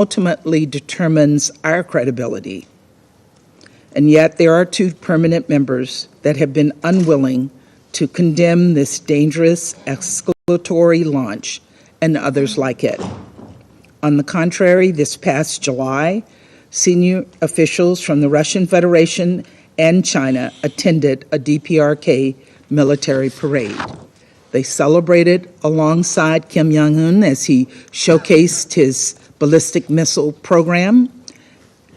ultimately determines our credibility. And yet there are two permanent members that have been unwilling to condemn this dangerous escalatory launch and others like it. On the contrary, this past July, senior officials from the Russian Federation and China attended a DPRK military parade. They celebrated alongside Kim Jong-un as he showcased his ballistic missile program,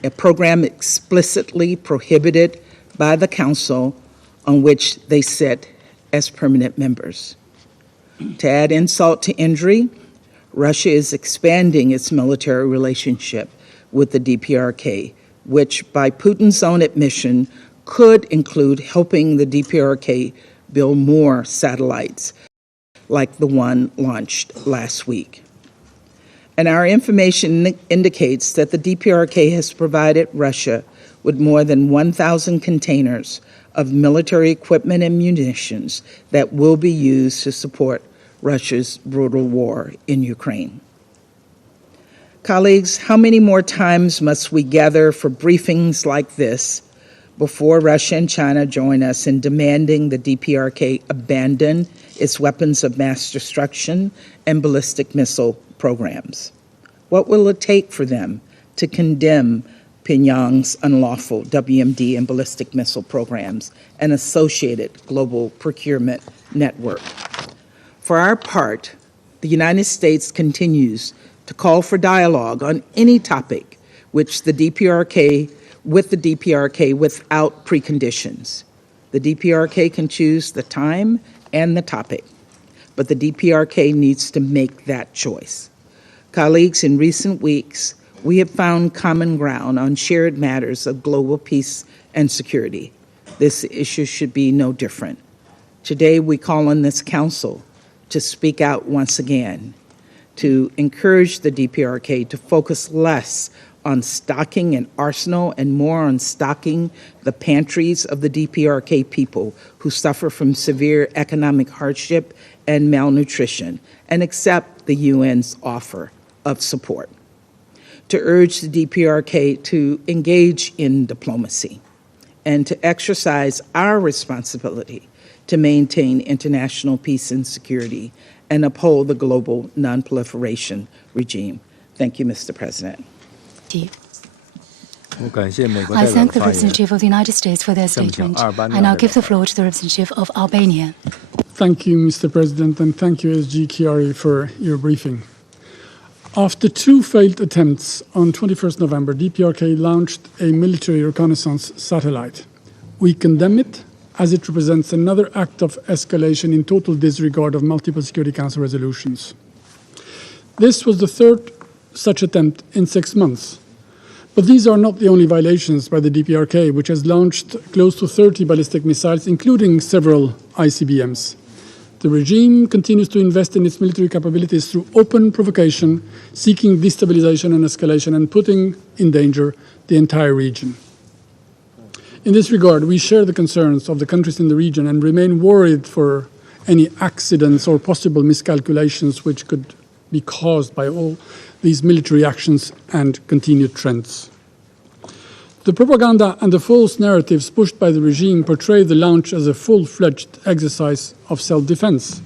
a program explicitly prohibited by the Council on which they sit as permanent members. To add insult to injury, Russia is expanding its military relationship with the DPRK, which by Putin's own admission could include helping the DPRK build more satellites like the one launched last week. And our information indicates that the DPRK has provided Russia with more than 1,000 containers of military equipment and munitions that will be used to support Russia's brutal war in Ukraine. Colleagues, how many more times must we gather for briefings like this before Russia and China join us in demanding the DPRK abandon its weapons of mass destruction and ballistic missile programs? What will it take for them to condemn Pyongyang's unlawful WMD and ballistic missile programs and associated global procurement network? For our part, the United States continues to call for dialogue on any topic with the DPRK without preconditions. The DPRK can choose the time and the topic, but the DPRK needs to make that choice. Colleagues, in recent weeks, we have found common ground on shared matters of global peace and security. This issue should be no different. Today, we call on this Council to speak out once again, to encourage the DPRK to focus less on stocking an arsenal and more on stocking the pantries of the DPRK people who suffer from severe economic hardship and malnutrition, and accept the UN's offer of support. To urge the DPRK to engage in diplomacy and to exercise our responsibility to maintain international peace and security and uphold the global non-proliferation regime. Thank you, Mr. President. I thank the representative of the United States for their statement. I now give the floor to the representative of Albania. Thank you, Mr. President, and thank you, SG Chiari, for your briefing. After two failed attempts on 21st November, DPRK launched a military reconnaissance satellite. We condemn it as it represents another act of escalation in total disregard of multiple Security Council resolutions. This was the third such attempt in 6 months. But these are not the only violations by the DPRK, which has launched close to 30 ballistic missiles, including several ICBMs. The regime continues to invest in its military capabilities through open provocation, seeking destabilization and escalation, and putting in danger the entire region. In this regard, we share the concerns of the countries in the region and remain worried for any accidents or possible miscalculations which could be caused by all these military actions and continued trends. The propaganda and the false narratives pushed by the regime portray the launch as a full-fledged exercise of self-defense.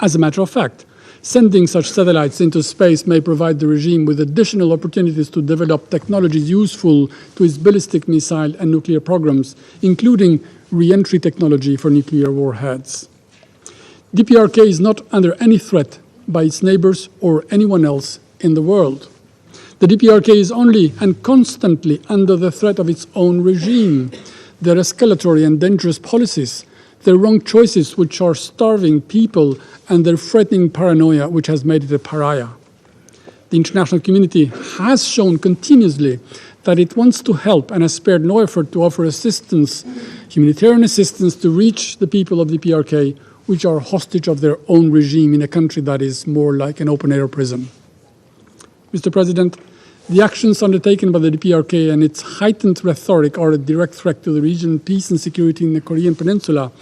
As a matter of fact, sending such satellites into space may provide the regime with additional opportunities to develop technologies useful to its ballistic missile and nuclear programs, including re-entry technology for nuclear warheads. DPRK is not under any threat by its neighbors or anyone else in the world. The DPRK is only and constantly under the threat of its own regime, their escalatory and dangerous policies, their wrong choices which are starving people, and their threatening paranoia which has made it a pariah. The international community has shown continuously that it wants to help and has spared no effort to offer assistance, humanitarian assistance, to reach the people of the DPRK, which are hostage of their own regime in a country that is more like an open-air prison. Mr. President, the actions undertaken by the DPRK and its heightened rhetoric are a direct threat to the region, peace and security in the Korean Peninsula,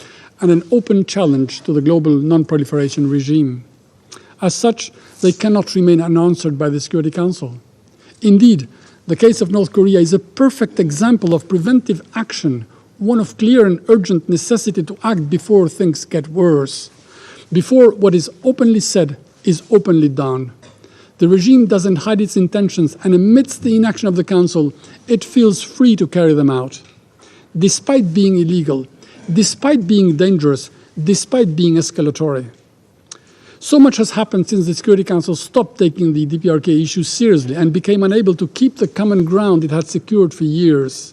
and an open challenge to the global non-proliferation regime. As such, they cannot remain unanswered by the Security Council. Indeed, the case of North Korea is a perfect example of preventive action, one of clear and urgent necessity to act before things get worse, before what is openly said is openly done. The regime doesn't hide its intentions, and amidst the inaction of the Council, it feels free to carry them out. Despite being illegal, despite being dangerous, despite being escalatory. So much has happened since the Security Council stopped taking the DPRK issue seriously and became unable to keep the common ground it had secured for years.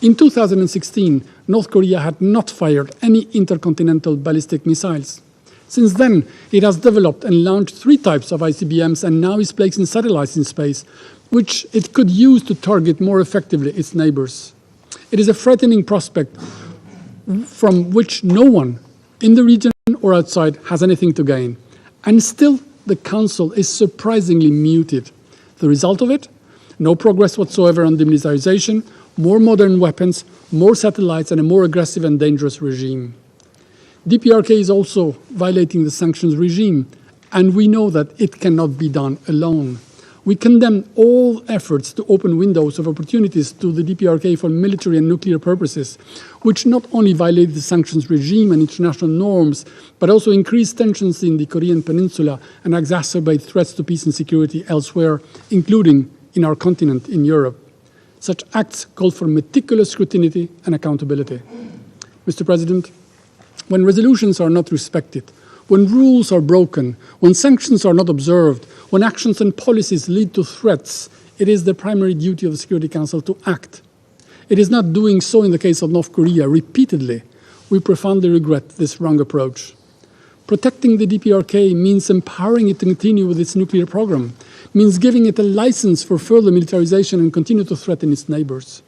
In 2016, North Korea had not fired any intercontinental ballistic missiles. Since then, it has developed and launched 3 types of ICBMs and now is placing satellites in space, which it could use to target more effectively its neighbors. It is a threatening prospect from which no one in the region or outside has anything to gain. And still, the Council is surprisingly muted. The result of it? No progress whatsoever on demilitarization, more modern weapons, more satellites, and a more aggressive and dangerous regime. DPRK is also violating the sanctions regime, and we know that it cannot be done alone. We condemn all efforts to open windows of opportunities to the DPRK for military and nuclear purposes, which not only violate the sanctions regime and international norms, but also increase tensions in the Korean Peninsula and exacerbate threats to peace and security elsewhere, including in our continent, in Europe. Such acts call for meticulous scrutiny and accountability. Mr. President, when resolutions are not respected, when rules are broken, when sanctions are not observed, when actions and policies lead to threats, it is the primary duty of the Security Council to act. It is not doing so in the case of North Korea repeatedly. We profoundly regret this wrong approach. Protecting the DPRK means empowering it to continue with its nuclear program, means giving it a license for further militarization and continue to threaten its neighbors.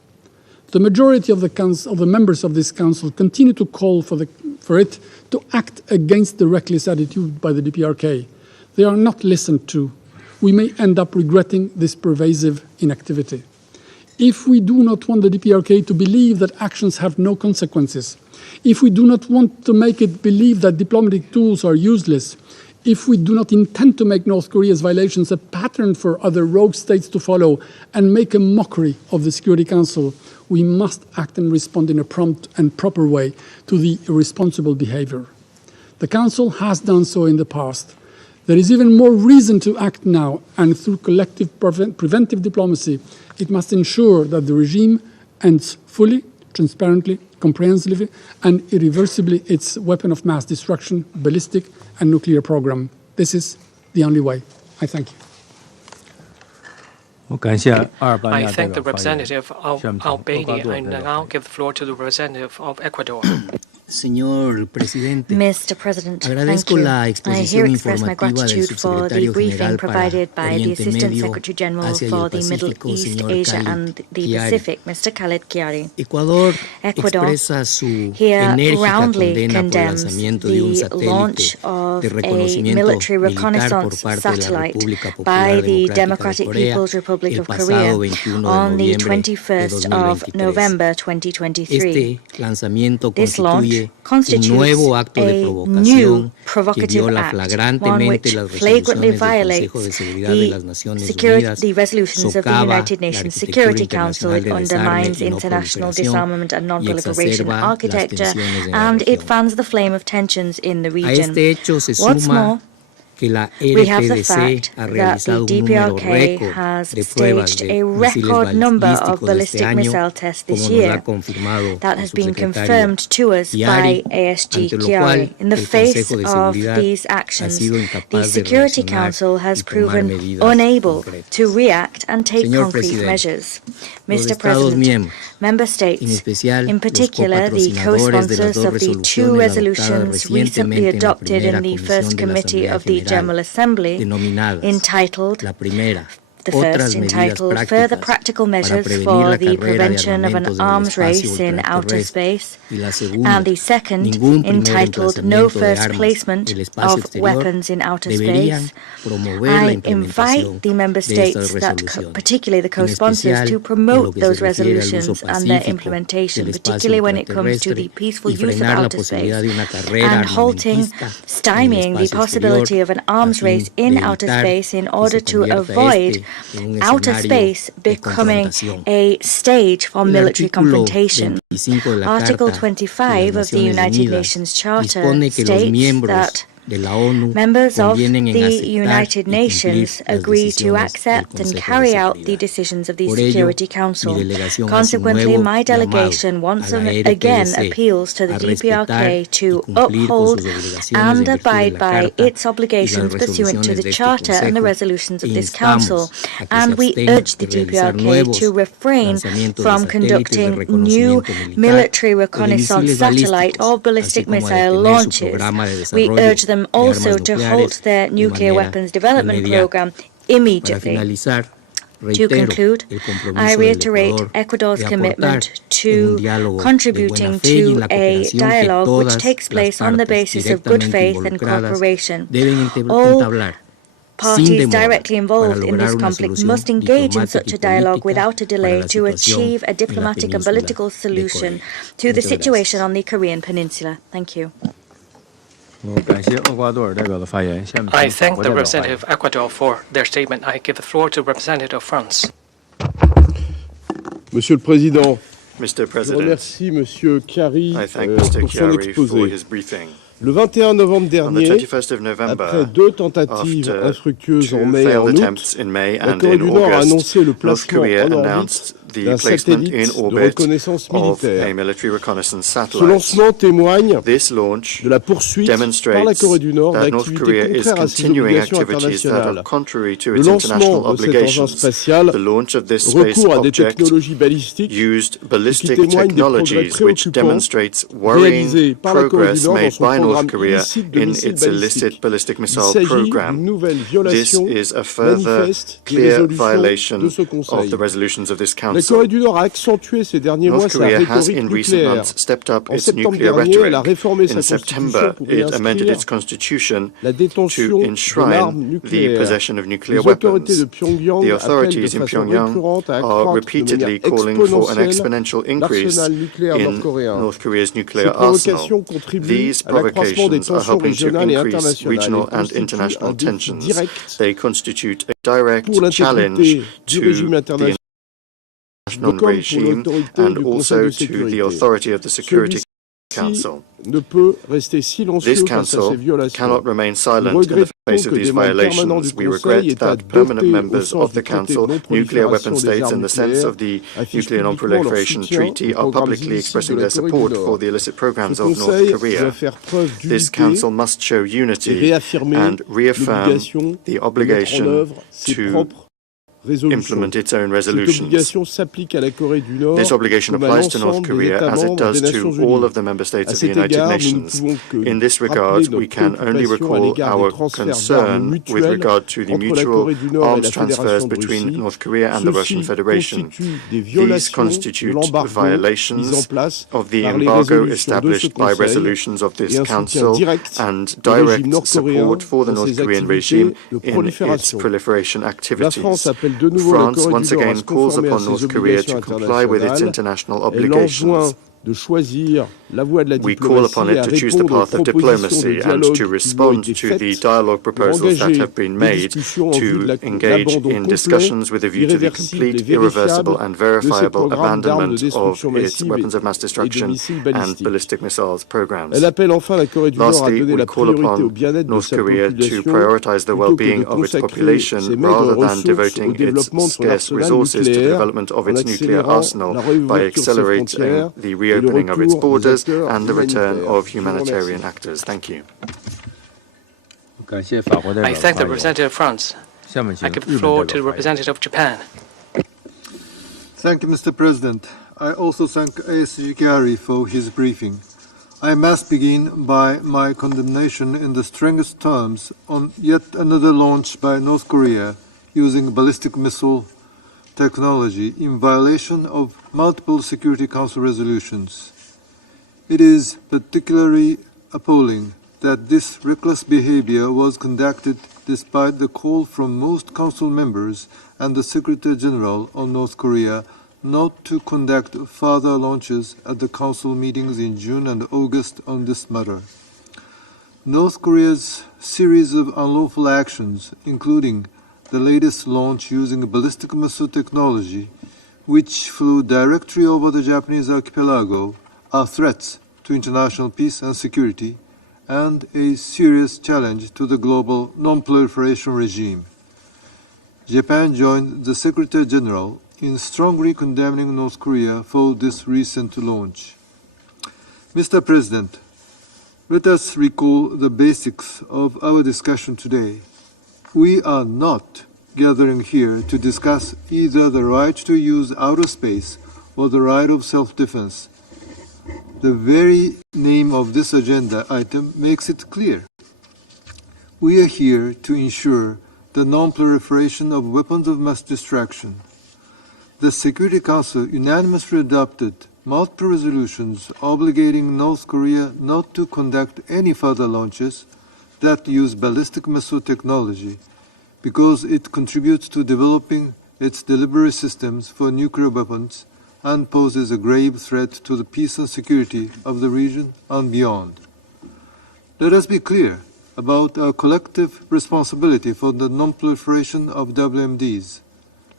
The majority of the members of this Council continue to call for it to act against the reckless attitude by the DPRK. They are not listened to. We may end up regretting this pervasive inactivity. If we do not want the DPRK to believe that actions have no consequences, if we do not want to make it believe that diplomatic tools are useless, if we do not intend to make North Korea's violations a pattern for other rogue states to follow and make a mockery of the Security Council, we must act and respond in a prompt and proper way to the irresponsible behavior. The Council has done so in the past. There is even more reason to act now, and through collective preventive diplomacy, it must ensure that the regime ends fully, transparently, comprehensively, and irreversibly its weapon of mass destruction, ballistic and nuclear program. This is the only way. I thank you. I thank the representative of Albania. I now give the floor to the representative of Ecuador. Mr. President, thank you. I here express my gratitude for the briefing provided by the Assistant Secretary General for the Middle East, Asia and the Pacific, Mr. Khaled Kiari. Ecuador here roundly condemns the launch of a military reconnaissance satellite by the Democratic People's Republic of Korea on the 21st of November 2023. This launch constitutes a new provocative act, one which flagrantly violates the resolutions of the United Nations Security Council. It undermines international disarmament and non-proliferation architecture, and it fans the flame of tensions in the region. What's more, we have the fact that the DPRK has staged a record number of ballistic missile tests this year. That has been confirmed to us by ASG Kiari. In the face of these actions, the Security Council has proven unable to react and take concrete measures. Mr. President, Member States, in particular the co-sponsors of the 2 resolutions recently adopted in the First Committee of the General Assembly, entitled The first, entitled Further Practical Measures for the Prevention of an Arms Race in Outer Space, and the second, entitled No First Placement of Weapons in Outer Space. I invite the Member States, particularly the co-sponsors, to promote those resolutions and their implementation, particularly when it comes to the peaceful use of outer space, and stymieing the possibility of an arms race in outer space in order to avoid outer space becoming a stage for military confrontation. Article 25 of the United Nations Charter states that members of the United Nations agree to accept and carry out the decisions of the Security Council. Consequently, my delegation once again appeals to the DPRK to uphold and abide by its obligations pursuant to the Charter and the resolutions of this Council, and we urge the DPRK to refrain from conducting new military reconnaissance satellite or ballistic missile launches. We urge them also to halt their nuclear weapons development program immediately. To conclude, I reiterate Ecuador's commitment to contributing to a dialogue which takes place on the basis of good faith and cooperation. All parties directly involved in this conflict must engage in such a dialogue without a delay to achieve a diplomatic and political solution to the situation on the Korean Peninsula. Thank you. I thank the representative of Ecuador for their statement. I give the floor to representative of France. Monsieur le Président, Mr. je President, remercie Monsieur Chiari I thank Mr. pour son Chiari for exposé. his briefing. Le 21 novembre On the dernier, 21st of November, après deux tentatives after infructueuses en two mai et en failed août, attempts in May la and Corée in du Nord a August, annoncé le North placement Korea en orbite announced the d'un placement in satellite de orbit reconnaissance of a militaire. military reconnaissance Ce satellite. lancement témoigne This launch de la poursuite par la demonstrates Corée du Nord that North Korea d'activités is contraires à ses continuing obligations activities that are internationales. contrary to Le its international lancement de cet engin obligations. spatial The launch of this space recourt à des object technologies balistiques used ballistic témoignent des progrès technologies, which préoccupants demonstrates worrying réalisés par la Corée du progress Nord dans made son by North programme Korea illicite de in missiles its illicit balistiques. ballistic Il missile s'agit program. d'une nouvelle This violation is a further manifeste des clear résolutions violation de ce of Conseil. the resolutions of this La Council. Corée du Nord a accentué ces derniers mois North sa Korea has rhétorique in recent nucléaire. months stepped up En its septembre nuclear dernier, elle a rhetoric. réformé sa In constitution September, pour y it amended inscrire its constitution la détention to de l'arme enshrine the nucléaire. possession of nuclear Les autorités de weapons. Pyongyang The appellent de authorities in façon Pyongyang récurrente à are accroître de repeatedly manière calling for an exponentielle exponential increase l'arsenal nucléaire in nord-coréen. North Korea's Ces nuclear provocations arsenal. contribuent These à l'accroissement des provocations are tensions helping to régionales et increase internationales regional et and constituent international un défi tensions. direct They constitute a direct pour challenge l'intégrité du to régime the international international comme pour regime l'autorité and du Conseil also de to the sécurité. authority of the Security Celui-ci Council. ne peut rester silencieux This face à ces Council violations. cannot remain Nous silent in the regrettons face of que these des membres permanents violations. du We Conseil regret aient that permanent adopté au members sens of the du traité de Council, nuclear weapon non-prolifération des states, in armes the sense of the nucléaires, affichent Nuclear publiquement leur Non-Proliferation soutien Treaty, aux are programmes publicly illicites de expressing la their Corée du support Nord. for the illicit Ce programs of North Conseil Korea. doit faire preuve This d'unité Council must show et unity réaffirmer and reaffirm l'obligation the de mettre en obligation œuvre ses to propres résolutions. implement its own Cette resolutions. obligation s'applique à la Corée du Nord This obligation comme à applies to North l'ensemble des Korea États as it membres does des to Nations all Unies. of the member states À of the cet United égard, nous ne Nations. pouvons que In this rappeler regard, notre we can only préoccupation à recall l'égard des our transferts d'armes concern with mutuels regard to the entre la mutual Corée du Nord et arms la transfers Fédération de between Russie. North Korea and the Russian Ceci Federation. constitue des These violations de constitute l'embargo mis en violations place of the par les embargo résolutions de ce established by Conseil resolutions of et this un soutien Council direct and au régime direct nord-coréen support for the dans North ses Korean regime activités de in its prolifération. proliferation La activities. France appelle de nouveau la France Corée once du Nord à again se calls conformer à upon ses North Korea obligations to comply with its internationales. international Elle enjoint obligations. de choisir la voie de la We call upon diplomatie et it à to choose the répondre aux path of propositions de diplomacy and dialogue to qui lui ont respond été to the faites dialogue pour proposals that engager have been des made discussions en vue to de engage l'abandon in complet, discussions with a view to the irréversible et complete, irreversible vérifiable and de ces verifiable programmes d'armes de abandonment of destruction its massive weapons of mass et de destruction missiles and balistiques. ballistic missiles programs. Elle appelle enfin la Corée du Nord à Lastly, donner we la call priorité au upon bien-être de North sa Korea to population prioritize the plutôt que de well-being of its consacrer population ses maigres rather than ressources au devoting its développement de son scarce arsenal resources to the nucléaire development of en its nuclear accélérant arsenal la by réouverture de ses accelerating frontières the et le reopening of its retour des borders acteurs and the return humanitaires. of Je vous remercie. humanitarian actors. Thank you. I thank the representative of France. I give the floor to the representative of Japan. Thank you, Mr. President. I also thank ASG Gary for his briefing. I must begin by my condemnation in the strongest terms on yet another launch by North Korea using ballistic missile technology in violation of multiple Security Council resolutions. It is particularly appalling that this reckless behavior was conducted despite the call from most Council members and the Secretary General of North Korea not to conduct further launches at the Council meetings in June and August on this matter. North Korea's series of unlawful actions, including the latest launch using ballistic missile technology, which flew directly over the Japanese archipelago, are threats to international peace and security and a serious challenge to the global non-proliferation regime. Japan joined the Secretary General in strongly condemning North Korea for this recent launch. Mr. President, let us recall the basics of our discussion today. We are not gathering here to discuss either the right to use outer space or the right of self-defense. The very name of this agenda item makes it clear. We are here to ensure the non-proliferation of weapons of mass destruction. The Security Council unanimously adopted multiple resolutions obligating North Korea not to conduct any further launches that use ballistic missile technology because it contributes to developing its delivery systems for nuclear weapons and poses a grave threat to the peace and security of the region and beyond. Let us be clear about our collective responsibility for the non-proliferation of WMDs.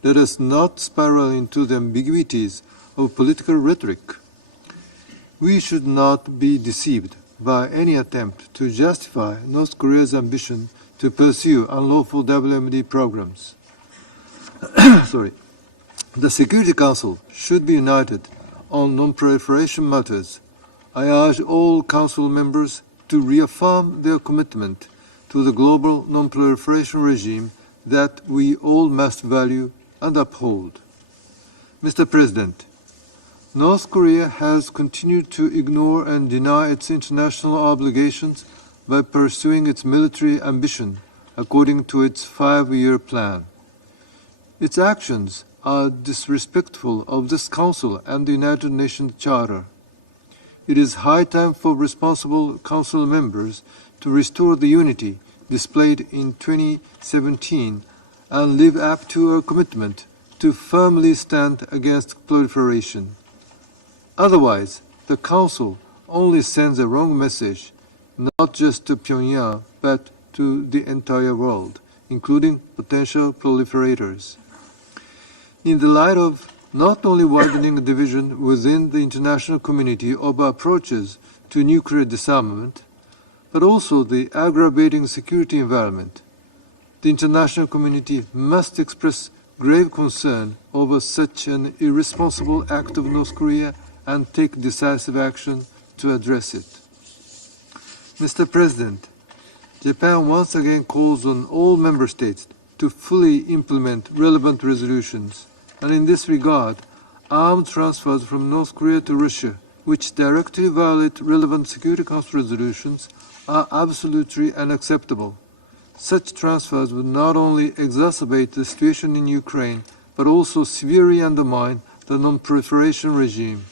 Let us not spiral into the ambiguities of political rhetoric. We should not be deceived by any attempt to justify North Korea's ambition to pursue unlawful WMD programs. The Security Council should be united on non-proliferation matters. I urge all Council members to reaffirm their commitment to the global non-proliferation regime that we all must value and uphold. Mr. President, North Korea has continued to ignore and deny its international obligations by pursuing its military ambition according to its 5-year plan. Its actions are disrespectful of this Council and the United Nations Charter. It is high time for responsible Council members to restore the unity displayed in 2017 and live up to our commitment to firmly stand against proliferation. Otherwise, the Council only sends a wrong message, not just to Pyongyang, but to the entire world, including potential proliferators. In the light of not only widening division within the international community over approaches to nuclear disarmament, but also the aggravating security environment, the international community must express grave concern over such an irresponsible act of North Korea and take decisive action to address it. Mr. President, Japan once again calls on all member states to fully implement relevant resolutions, and in this regard, arms transfers from North Korea to Russia, which directly violate relevant Security Council resolutions, are absolutely unacceptable. Such transfers would not only exacerbate the situation in Ukraine, but also severely undermine the non-proliferation regime.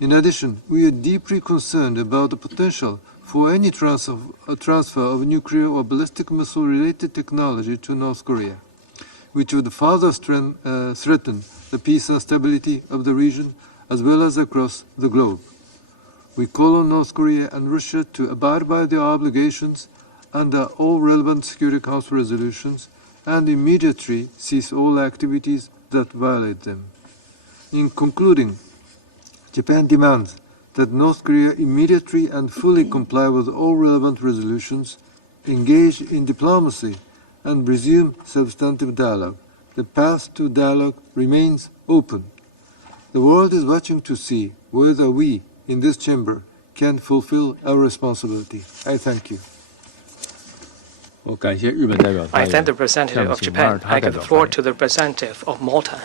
In addition, we are deeply concerned about the potential for any transfer of nuclear or ballistic missile-related technology to North Korea, which would further threaten the peace and stability of the region as well as across the globe. We call on North Korea and Russia to abide by their obligations under all relevant Security Council resolutions and immediately cease all activities that violate them. In concluding, Japan demands that North Korea immediately and fully comply with all relevant resolutions, engage in diplomacy, and resume substantive dialogue. The path to dialogue remains open. The world is watching to see whether we, in this chamber, can fulfill our responsibility. I thank you. I thank the representative of Japan. I give the floor to the representative of Malta.